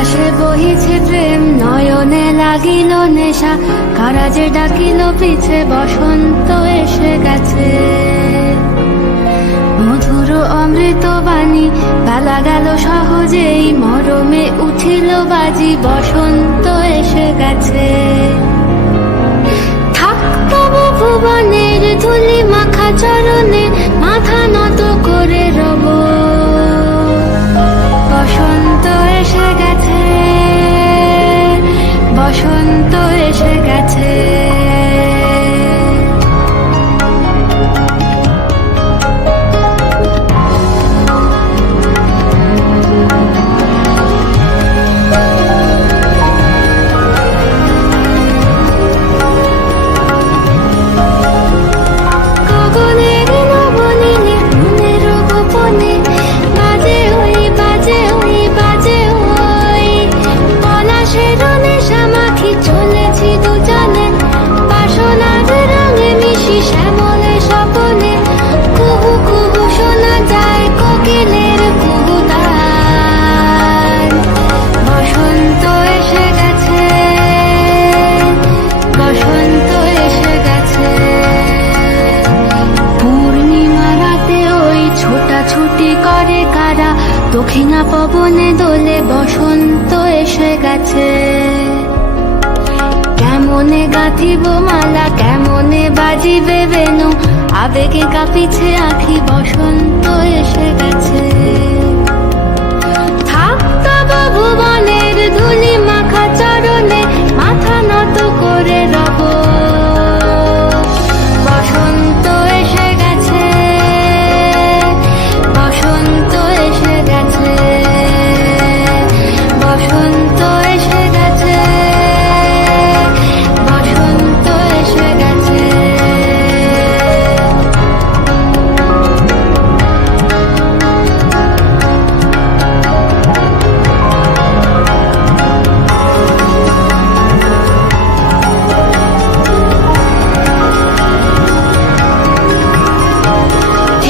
বাতাসে বহিছে প্রেম, নয়নে লাগিল নেশা, কারা যে ডাকিল পিছে, বসন্ত এসে গেছে। মধুর অমৃত বাণী, বেলা গেল সহজেই, মরমে উঠিল বাজি, বসন্ত এসে গেছে। থাক তবু ভুবনের ধুলি মাখা চরণে, মাথা নত করে রব। বসন্ত এসে গেছে, বসন্ত এসে গেছে। দক্ষিণা পবনে দোলে, বসন্ত এসে গেছে। কেমনে গাঁথিব মালা, কেমনে বাজিবে বেনু, আবেগে কাঁপিছে আঁখি, বসন্ত এসে গেছে। থাক তব ভুবনের ধুলি মাখা চরণে, মাথা নত করে রব। বসন্ত এসে গেছে, বসন্ত এসে গেছে, বসন্ত এসে গেছে, বসন্ত এসে গেছে।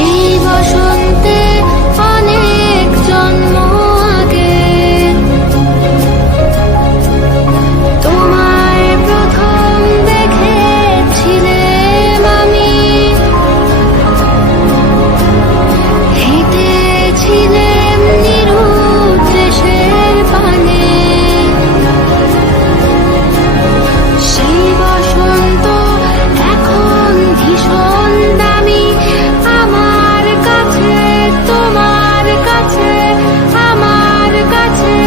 এই বসন্তে অনেক জন্ম আগে, তোমায় প্রথম দেখেছিলাম আমি। হেঁটেছিলাম নিরুদ্ধ দেশের পানে, সেই বসন্ত এখন ভীষণ দামি আমার কাছে, তোমার কাছে, আমার কাছে।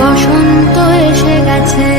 বসন্ত এসে গেছে।